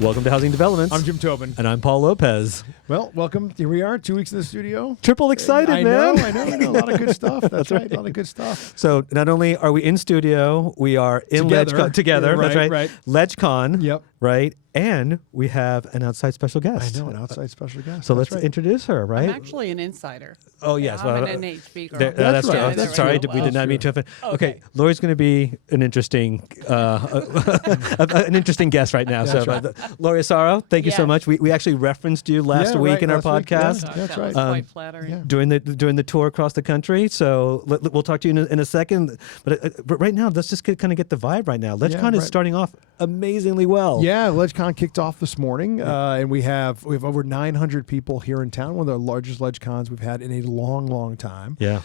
Welcome to Housing Developments. I'm Jim Tobin. And I'm Paul Lopez. Well, welcome. Here we are, 2 weeks in the studio. Triple excited, man. I know. A lot of good stuff. That's right. A lot of good stuff. So not only are we in studio, we are in LegCon together. Yeah, that's right. LegCon. Yep. Right. And we have an outside special guest. I know, an outside special guest. So let's introduce her, right? I'm actually an insider. Oh, yes. I'm an NAHB girl. That's right. right. That's Sorry, true. we did not mean to offend. Okay. Lori's going to be an interesting guest right now. That's so, Lori Asaro, thank you so Yes. much. We actually referenced you last week in our podcast. Yeah, that's right. That was quite flattering. Doing the tour across the country. So we'll talk to you in a second. But right now, let's just kind of get the vibe right now. LegCon is starting off amazingly well. Yeah, LegCon kicked off this morning, and we have over 900 people here in town. One of the largest LegCons we've had in a long time. Yeah.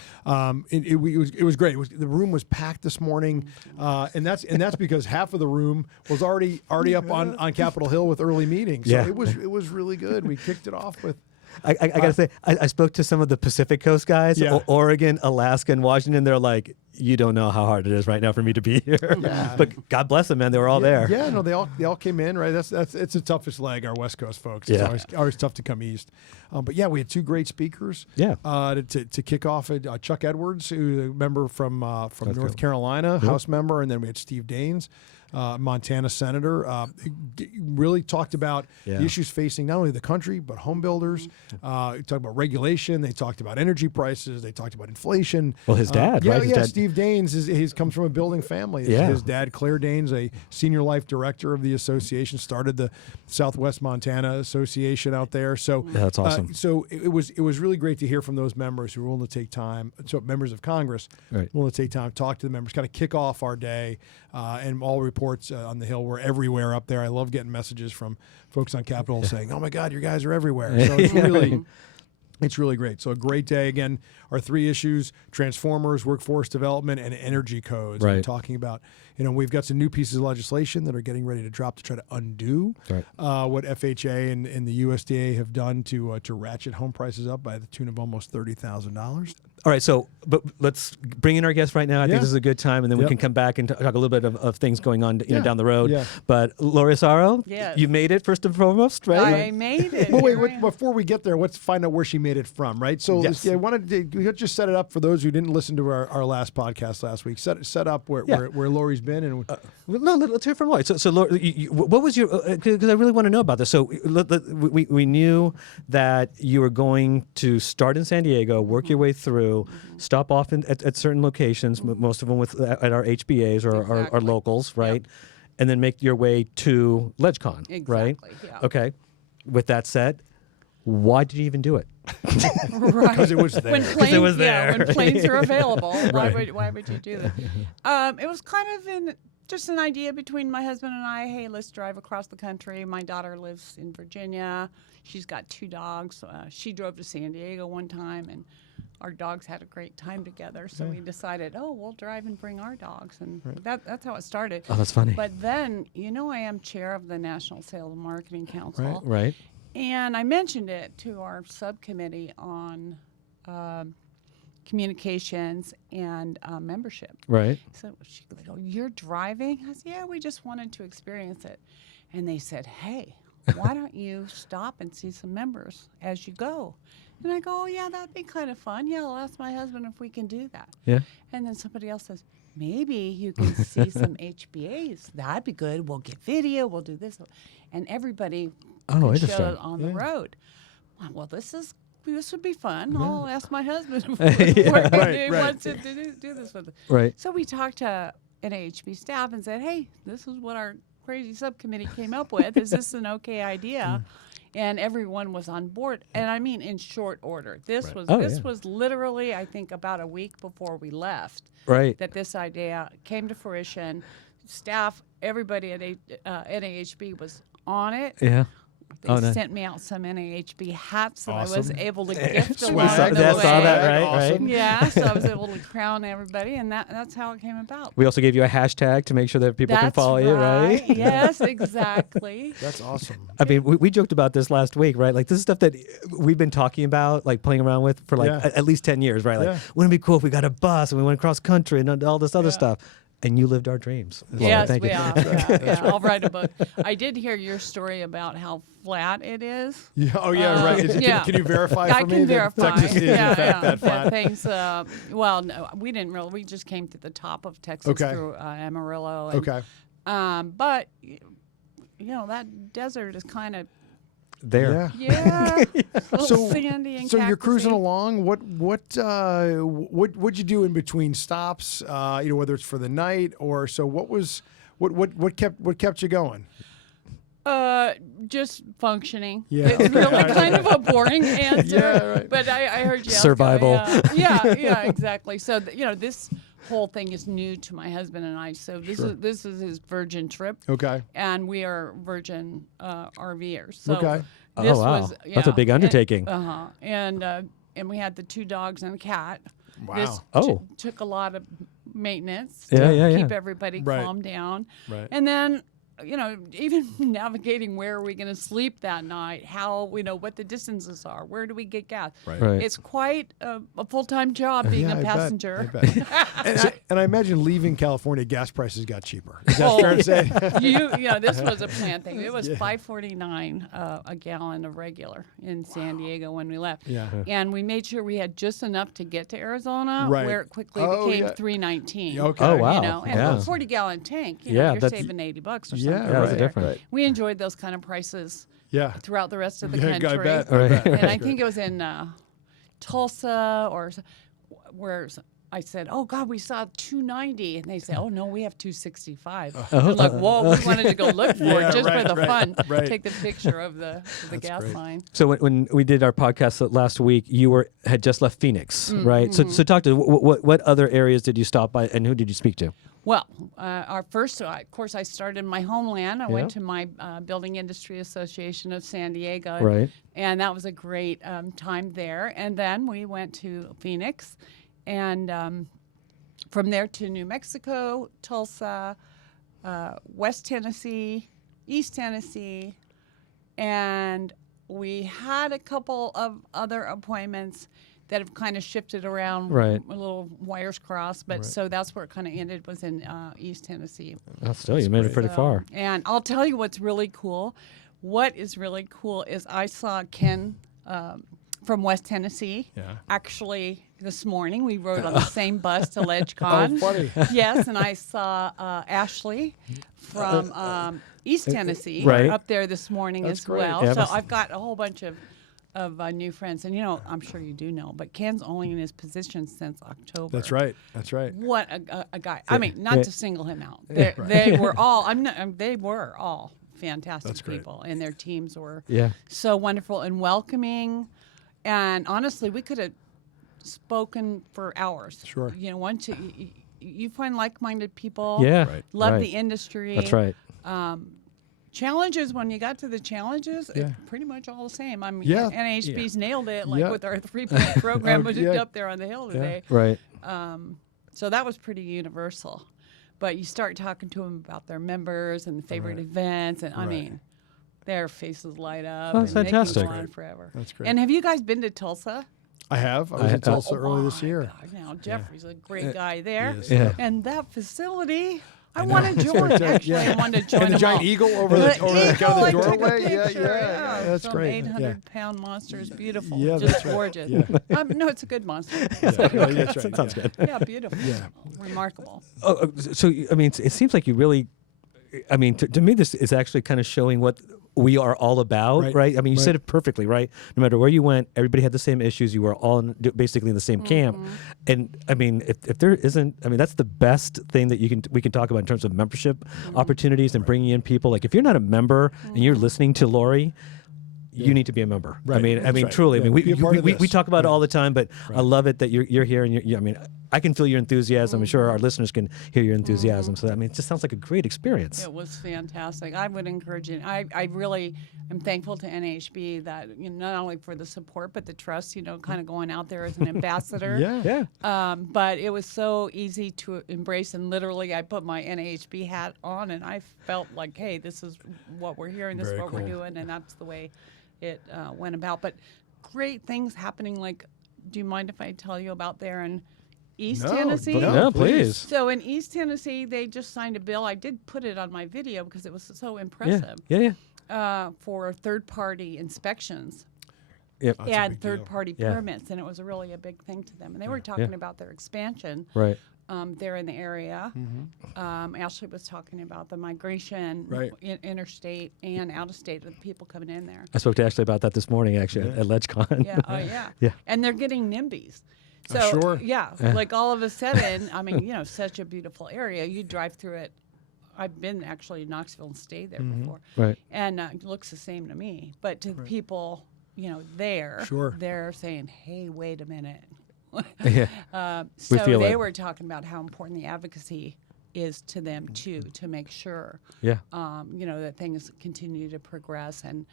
It was great. The room was packed this morning, and that's because half of the room was already up on Capitol Hill with early meetings. So it was really good. We kicked it off with. I got to say, I spoke to some of the Pacific Coast guys, Oregon, Alaska, and Washington. They're like, you don't know how hard it is right now for me to be here. Yeah. But God bless them, man. They were all there. Yeah, no, they all came in, right? It's the toughest leg, our West Coast folks. Yeah. It's always tough to come east. But yeah, we had two great speakers. Yeah. To kick off, Chuck Edwards, who's a member from North Carolina, House member, and then we had Steve Daines, Montana senator. Really talked about the issues facing not only the country but home builders. Talked about regulation. They talked about energy prices. They talked about inflation. Well, his dad, right? His dad. Steve Daines he comes from a building family. His dad, Claire Daines, a senior life director of the association, started the Southwest Montana Association out there. So that's awesome. So it was really great to hear from those members who were willing to take time. So members of Congress willing to take time, talk to the members, kind of kick off our day, and all reports on the Hill were everywhere up there. I love getting messages from folks on Capitol saying, "Oh my God, you guys are everywhere." So it's really great. So a great day. Again, our three issues: transformers, workforce development, and energy codes. Right. And talking about, we've got some new pieces of legislation that are getting ready to drop to try to undo what FHA and the USDA have done to ratchet home prices up by the tune of almost $30,000. All right, but let's bring in our guest right now. I think this is a good time, and then we can come back and talk a little bit of things going on down the road. Yeah. But Lori Asaro, you made it first and foremost, right? I made it. Well, wait, before we get there, let's find out where she made it from, right? So I wanted to just set it up for those who didn't listen to our last podcast last week. Set up where Lori's been. And let's hear from Lori. So Lori, what was your, because I really want to know about this. So we knew that you were going to start in San Diego, work your way through, stop off at certain locations, most of them at our HBAs or our locals, right? Yep. And then make your way to LegCon, right? Yeah. Okay. With that said, why did you even do it? Right. Because it was there. When planes are available, why would you do that? It was kind of just an idea between my husband and I. Hey, let's drive across the country. My daughter lives in Virginia. She's got 2 dogs. She drove to San Diego one time, and our dogs had a great time together. So we decided, we'll drive and bring our dogs. And that's how it started. Oh, that's funny. But then, I am chair of the National Sales and Marketing Council. Right. And I mentioned it to our subcommittee on communications and membership. Right. So they go, "You're driving?" I said, "Yeah, we just wanted to experience it." And they said, "Hey, why don't you stop and see some members as you go?" And I go, "Oh, yeah, that'd be kind of fun. Yeah, I'll ask my husband if we can do that." Yeah. And then somebody else says, "Maybe you can see some HBAs. That'd be good. We'll get video. We'll do this." And everybody showed on the road. Well, this would be fun. I'll ask my husband if he wants to do this with us. Right. So we talked to NAHB staff and said, "Hey, this is what our crazy subcommittee came up with. Is this an okay idea?" And everyone was on board, and I mean in short order. This was literally, I think, about a week before we left. Right. That this idea came to fruition. Staff, everybody at NAHB was on it. Yeah. They sent me out some NAHB hats that I was able to gift Swag. along the way. Saw that, right? Awesome. Yeah, so I was able to crown everybody, and that's how it came about. We also gave you a hashtag to make sure that people can follow you, right? Yes, exactly. That's awesome. I mean, we joked about this last week, right? Like, this is stuff that we've been talking about, like playing around with for at least 10 years, right? Like, wouldn't it be cool if we got a bus and we went cross country and all this other stuff? and you lived our dreams. So Yes, thank we you. are. Yeah, I'll write a book. I did hear your story about how flat it is. Yeah. Oh, yeah. Right. Can you verify I for me can that verify. Texas is in fact that flat? Things. Well, no, we didn't really. We just came to the top of Texas Okay. through Amarillo. And, Okay. But that desert is kind of There. a little So- sandy and So you're cruising cactusy. along. What'd you do in between stops? Whether it's for the night or so. What kept you going? Just functioning. Yeah, It's okay. really kind of a boring answer. Yeah, right. But I heard you. ask, Survival. Yeah, exactly. So this whole thing is new to my husband and I. So this is his virgin trip. Okay. And we are virgin RVers. So Okay. this Oh, wow. was That's a big undertaking. And we had the 2 dogs and a cat. Wow. This Oh. took a lot of maintenance Yeah, to yeah, keep yeah. everybody Right. calmed down. Right. And then even navigating where are we going to sleep that night, how what the distances are, where do we get gas. Right. Right. It's quite a full-time job being Yeah, a I bet, passenger. I bet. and I imagine leaving California, gas prices got cheaper. Is that fair to say? This was a planned thing. It was $5.49 a gallon of regular in San Diego when we left. Yeah. And we made sure we had just enough to get to Arizona, Right. where it quickly Oh, became yeah. $3.19. Okay. Oh, wow. And Yeah. a 40-gallon tank, Yeah, you're that's- saving $80 or something. Yeah, Yeah, right. it's different. Right. We enjoyed those kind of prices Yeah. throughout the rest of the Yeah, country. I bet. Right. I bet. And I think it was in Tulsa where I said, "Oh God, we saw 290," and they say, "Oh no, we have 265." I'm like, "Whoa, we wanted to go look for Yeah, it just right, for the right, fun. right. Take the picture of the gas great. line." So when we did our podcast last week, you had just left Phoenix, right? So talk to what other areas did you stop by, and who did you speak to? Well, our first, of course, I started in my homeland. I went to my Building Industry Association of San Diego. Right. And that was a great time there. And then we went to Phoenix and from there to New Mexico, Tulsa, West Tennessee, East Tennessee. And we had a couple of other appointments that have kind of shifted around, Right. a little wires crossed, but so that's where it kind of ended, was in East Tennessee. Oh, still, you made it pretty far. And I'll tell you what's really cool. What is really cool is I saw Ken from West Tennessee. Yeah. Actually, this morning we rode on the same bus to LegCon. Oh, funny. Yes, and I saw Ashley from East Tennessee Right. up there this morning That's as great. well. Yeah, So but- I've got a whole bunch of new friends. And, I'm sure you do know, but Ken's only in his position since October. That's right. That's right. What a guy. I mean, not Yeah. to single him out. They were all, they were all fantastic That's great. people, and their teams were Yeah. so wonderful and welcoming. And honestly, we could have spoken for hours. Sure. You find like-minded people. Yeah. Right. Love Right. the industry. That's right. Challenges, when you got to the challenges, Yeah. it's pretty much all the same. I mean, Yeah. NAHB's nailed it, Yeah. with our 3-point program was yeah. up there on the hill today. Right. So that was pretty universal. But you start talking to them about their members and favorite events, and I mean, their faces light up. Oh, that's and fantastic. They can go on forever. That's great. And have you guys been to Tulsa? I have. I was in Tulsa early this my year. God, now Jeffrey's a great guy there. is. Yeah. And that facility, I want to join. fantastic. Actually, Yeah. I wanted to join And the them giant all. eagle over the eagle, kind of I the took a doorway. picture, Yeah. That's some great. 800-pound monster is beautiful. Yeah, just that's right. gorgeous. Yeah. No, it's a good monster. That's right. Sounds good. Yeah, beautiful. Yeah. Remarkable. Oh, so I mean, it seems like you really. I mean, to me, this is actually kind of showing what we are all about, right? I mean, you said it perfectly, right? No matter where you went, everybody had the same issues. You were all basically in the same camp. And I mean, if there isn't, I mean, that's the best thing that we can talk about in terms of membership opportunities and bringing in people. Like, if you're not a member and you're listening to Lori, you need to be a member. Right. I mean, That's right. truly. Yeah. I mean, Be a part of we this. talk about it all the time, but I love it that you're here, and I mean, I can feel your enthusiasm. I'm sure our listeners can hear your enthusiasm. So I mean, it just sounds like a great experience. It was fantastic. I would encourage you. I really am thankful to NAHB that, not only for the support, but the trust, kind of going out there as an ambassador. Yeah. But it was so easy to embrace, and literally I put my NAHB hat on, and I felt like, hey, this is what we're hearing, this Very is what we're cool. doing, and that's the way it went about. But great things happening. Like, do you mind if I tell you about there in East No, Tennessee. No, please. So in East Tennessee, they just signed a bill. I did put it on my video because it was so impressive. For third-party inspections. Yep. That's a And big deal. third-party permits, and it was really a big thing to them. And they were talking about their expansion Right. there in the area. Ashley was talking about the migration, Right. interstate and out-of-state of the people coming in there. I spoke to Ashley about that this morning, actually, at LegCon. Yeah, oh yeah. Yeah. And they're getting NIMBYs. So Sure. yeah, like all of a sudden, I mean, such a beautiful area. You drive through it. I've been actually in Knoxville and stayed there before. Right. And it looks the same to me. But to the people, there, Sure. they're saying, hey, wait a minute. Yeah. So feel they it. were talking about how important the advocacy is to them too, to make sure, Yeah. that things continue to progress and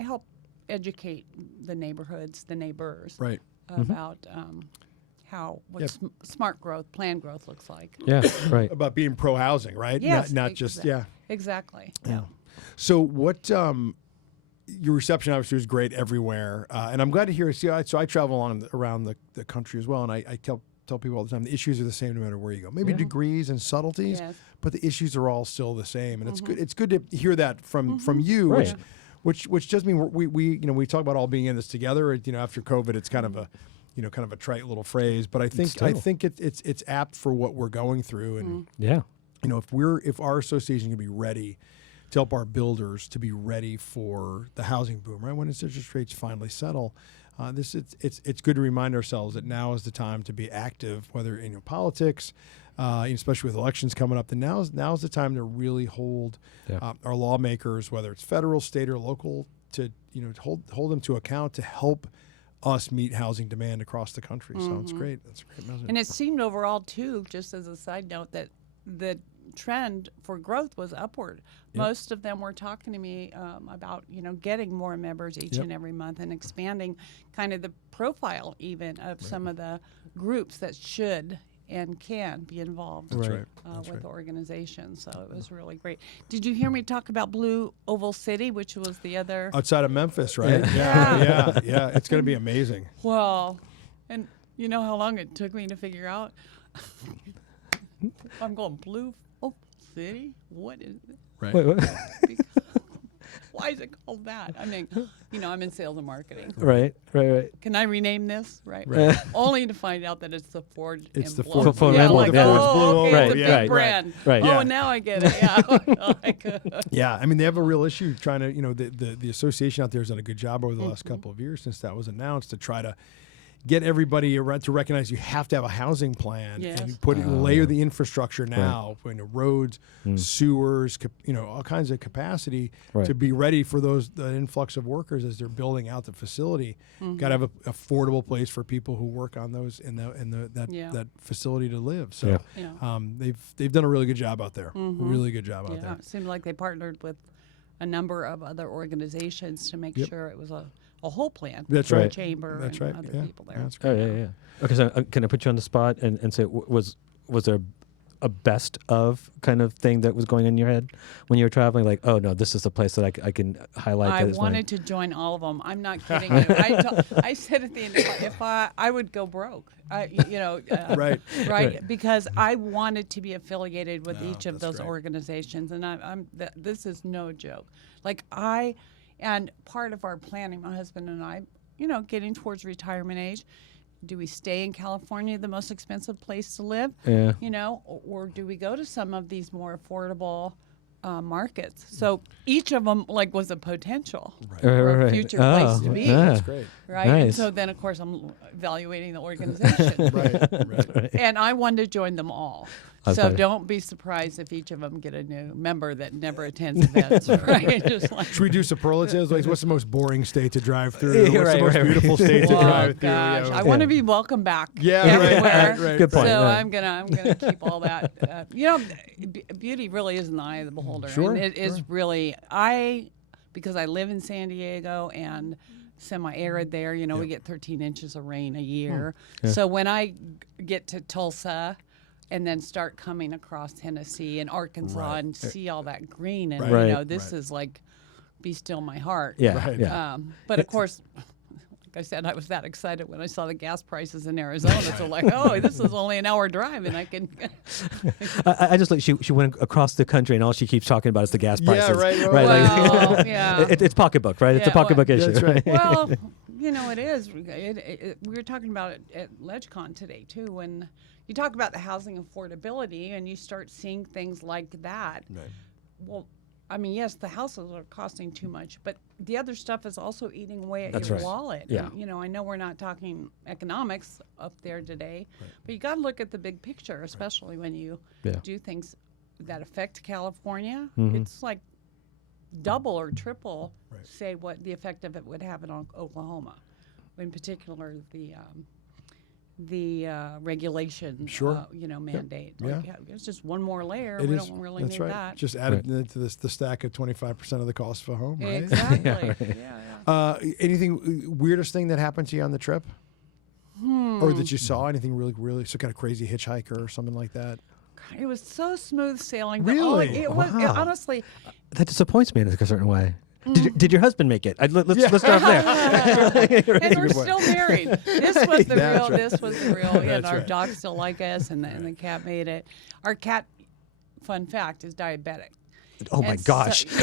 help educate the neighborhoods, the neighbors, Right. about how smart growth, planned growth looks like. Yeah. Right. About being pro housing, right? Yes, Not just exactly. So what? Your reception obviously was great everywhere, and I'm glad to hear. So I travel around the country as well, and I tell people all the time the issues are the same no matter where you go. Maybe degrees and subtleties, Yes. but the issues are all still the same, and it's good. It's good to hear that from you, Right. which does mean we talk about all being in this together. After COVID, it's kind of a kind of a trite little phrase, but I think it's apt for what we're going through, and Yeah. if our association can be ready to help our builders to be ready for the housing boom, right? When interest rates finally settle, it's good to remind ourselves that now is the time to be active, whether in politics, especially with elections coming up. Then now's the time to really hold our lawmakers, whether it's federal, state, or local, to hold them to account to help us meet housing demand across the country. So it's great. That's a great message. And it seemed overall too, just as a side note, that the trend for growth was upward. Most of them were talking to me about getting more members each and every month and expanding kind of the profile even of some of the groups that should and can be involved That's Right. right. with the organization. So it was really great. Did you hear me talk about Blue Oval City, which was the other? Outside of Memphis, right? Yeah. It's going to be amazing. Well, and you know how long it took me to figure out? I'm going Blue Oval City? What is it? Right. Because, why is it called that? I mean, I'm in sales and marketing. Right. Can I rename this? Right. Only to find out that it's the Ford It's the emblem. Ford Ford yeah, emblem, like, yeah. oh, It's Blue okay, Oval, it's a yeah, big brand. right. Oh, Yeah. now I get it. Yeah. Yeah, I mean they have a real issue trying to, the association out there has done a good job over the last couple of years since that was announced to try to get everybody around to recognize you have to have a housing plan Yes. and layer the infrastructure now, roads, sewers, all kinds of capacity to be ready for the influx of workers as they're building out the facility. Got to have an affordable place for people who work on those in that facility to live. So they've done a really good job out there. Really good job out there. It seemed like they partnered with a number of other organizations to make sure it was a whole plan. That's for right. The chamber That's and right. other people there. That's Oh, great. yeah. Okay, so can I put you on the spot and say, was there a best of kind of thing that was going in your head when you were traveling? Like, oh, no, this is the place that I can highlight. I that is wanted to join all of them. I'm not kidding you. I said at the end, if I would go broke, Right. because I wanted to be affiliated with each of that's those great. organizations, and this is no joke. And part of our planning, my husband and I, getting towards retirement age, do we stay in California, the most expensive place to live? Yeah. Or do we go to some of these more affordable markets? So each of them was a potential for a future place to be. Yeah. That's great. Right. Nice. And so then, of course, I'm evaluating the organization. Right. And I wanted to join them all. That's So funny. don't be surprised if each of them get a new member that never attends events. Right. Just like, Should we do superlatives? Like, what's the most boring state to drive through? Yeah, What's the right, most right. beautiful state to oh drive gosh, through? I want to be welcome back. Yeah, right, everywhere. right. Good point. So yeah. I'm gonna keep all that. Beauty really is in the eye of the beholder. Sure, And it is really because I live in San Diego and semi-arid there. We get 13 inches of rain a year. So when I get to Tulsa and then start coming across Tennessee and Arkansas and see all that green, and Right. this is like, be still my heart. Yeah. Right. Yeah. But of course, like I said, I was that excited when I saw the gas prices in Arizona. So like, oh, this is only an hour drive, and I can. I just like she went across the country, and all she keeps talking about is the gas prices. Yeah, right. Well, yeah. It's pocketbook, right? It's a Yeah, pocketbook well, issue. That's right. Well, it is. We were talking about it at LegCon today too, when you talk about the housing affordability, and you start seeing things like that. Right. Well, I mean, yes, the houses are costing too much, but the other stuff is also eating away at That's your right. wallet. Yeah. And, I know we're not talking economics up there today, but you got to look at the big picture, especially when you do things that affect California. It's like double or triple, say, what the effect of it would have in Oklahoma, in particular the regulation, mandate. Yeah. Like, it's just one more layer. It We is. don't really That's need right. that. Just added to the stack of 25% of the cost of a home, right? Exactly. Anything weirdest thing that happened to you on the trip? Or that you saw? Anything really some kind of crazy hitchhiker or something like that? It was so smooth sailing. Really? It was Wow. honestly. That disappoints me in a certain way. Did your husband make it? Let's start there. And we're still married. This was the That's real. right. This was the real. And That's our right. dogs still like us, and the cat made it. Our cat, fun fact, is diabetic. Oh my And gosh! So,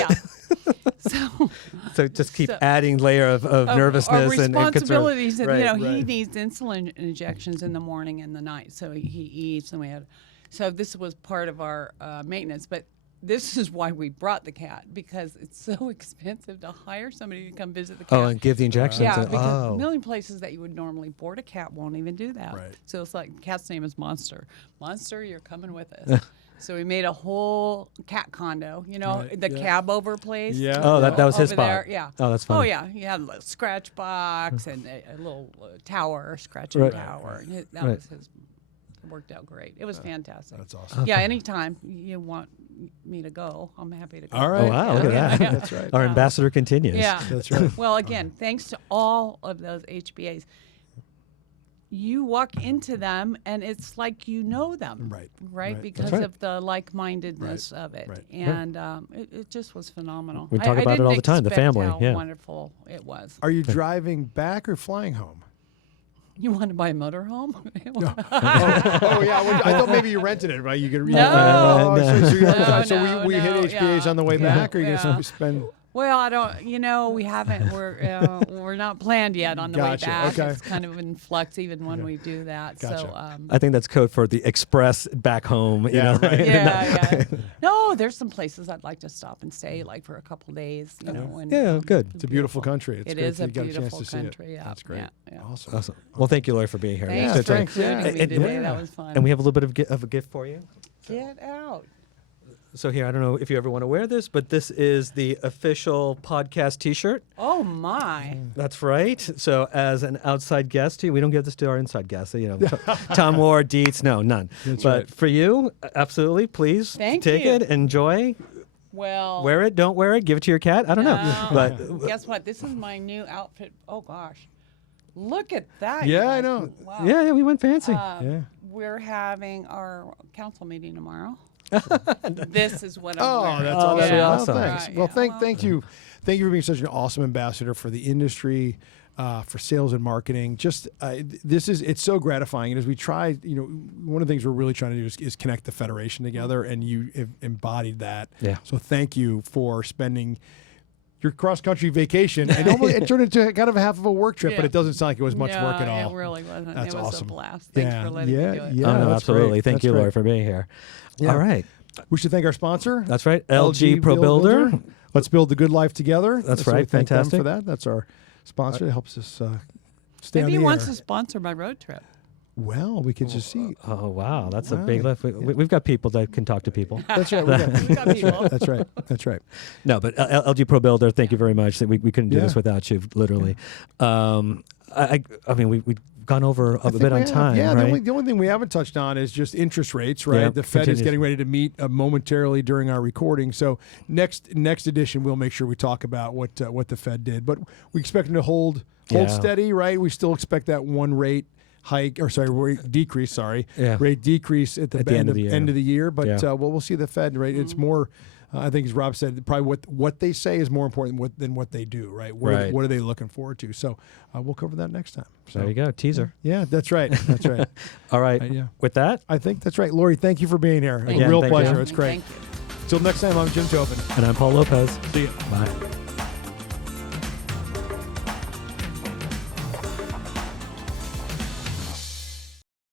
yeah. So just keep So- adding layer of nervousness or and concern. responsibilities, and he right. needs insulin injections in the morning and the night, so he eats, and we had. So this was part of our maintenance, but. This is why we brought the cat, because it's so expensive to hire somebody to come visit the cat. Oh, and give the injections. Yeah, and- because a million places that you would normally board a cat won't even do that. Right. So it's like, cat's name is Monster. Monster, you're coming with us. So we made a whole cat condo, Right, the yeah. cab over place. Yeah. Oh, that was his over there, spot. yeah. Oh, that's Oh, funny. yeah. He had a little scratch box and a little tower, scratching Right. tower. And that Right. was his. It worked out great. It was fantastic. That's awesome. Yeah, anytime you want me to go, I'm happy to go. All right. Oh wow! Look at Yeah. that. That's right. Our ambassador continues. Yeah. That's right. Well, again, thanks to all of those HBAs, you walk into them and it's like you know them. Right. Right? Because right. of the like-mindedness of it. Right. And it just was phenomenal. We talk I about it didn't all the time, the expect family, how yeah. wonderful it was. Are you driving back or flying home? You want to buy a motorhome? Oh yeah, well, I thought maybe you rented it, right? You could. No. So we hit HBAs on the way back, or you gonna spend? Well, I don't. We haven't. We're not planned yet on the Gotcha, way back. okay. It's kind of in flux even when we do that. Gotcha. So. I think that's code for the express back home. You Yeah, know? right. Yeah. No, there's some places I'd like to stop and stay, like for a couple days. And, Yeah, good. It's a beautiful country. It's It great is that a you got a chance beautiful to see it. country. Yeah, That's great. yeah. Awesome. Awesome. Well, thank you, Lori, for being here. Thanks So for it's like- including me today. That was fun. And we have a little bit of a gift for you. Get out. So here, I don't know if you ever want to wear this, but this is the official podcast T-shirt. Oh my. That's right. So as an outside guest, we don't give this to our inside guests. Tom Ward, Dietz, no, none. But right. for you, absolutely, please Thank take you. it, enjoy, Well. wear it, don't wear it, give it to your cat. I don't know, no. but Guess what? This is my new outfit. Oh gosh. Look at that. Yeah, you I guys. know. Wow. yeah, we went fancy. Yeah. We're having our council meeting tomorrow. This is what I'm Oh, wearing. that's Oh, awesome. that'd be awesome. Well, thanks. Right, Well, yeah. thank you for being such an awesome ambassador for the industry, for sales and marketing. Just it's so gratifying. And as we try, one of the things we're really trying to do is connect the federation together, and you have embodied that. Yeah. So thank you for spending your cross-country vacation, and it turned into kind of half of a work trip, but Yeah. it doesn't sound like it was much work at all. It really wasn't. That's it was awesome. a blast. Thanks for letting me do it. Yeah, Oh, no, that's absolutely. great. Thank That's you, great. Lori, for being here. Yeah. All right. We should thank our sponsor. That's right. LG Pro Builder. Let's build the good life together. That's So right. we thank them Fantastic. for that. That's our sponsor. It helps us stay Maybe he on the wants air. to sponsor my road trip. Well, we could just see. Oh, wow. That's a Wow. big lift. We've got people that can talk to people. That's right. We got people. That's right. That's right. No, but LG Pro Builder, thank you very much. We couldn't do this Yeah. without you, literally. I mean, we've gone over a bit on time, Yeah, right? the only thing we haven't touched on is just interest rates, right? Yep, The Fed continues. is getting ready to meet momentarily during our recording. So next edition, we'll make sure we talk about what the Fed did. But we expect them to hold Yeah. steady, right? We still expect that one rate rate decrease. Yeah. Rate decrease at the end of the year. But Yeah. we'll see the Fed, right? It's more. I think, as Rob said, probably what they say is more important than what they do, right? What are they looking forward to? So we'll cover that next time. So there you go, teaser. Yeah, that's right. That's right. All right. Yeah. With that, I think that's right. Lori, thank you for being here. Again, A real thank pleasure. you. It's great. Thank you. Till next time, I'm Jim Tobin. and I'm Paul Lopez. See you. Bye.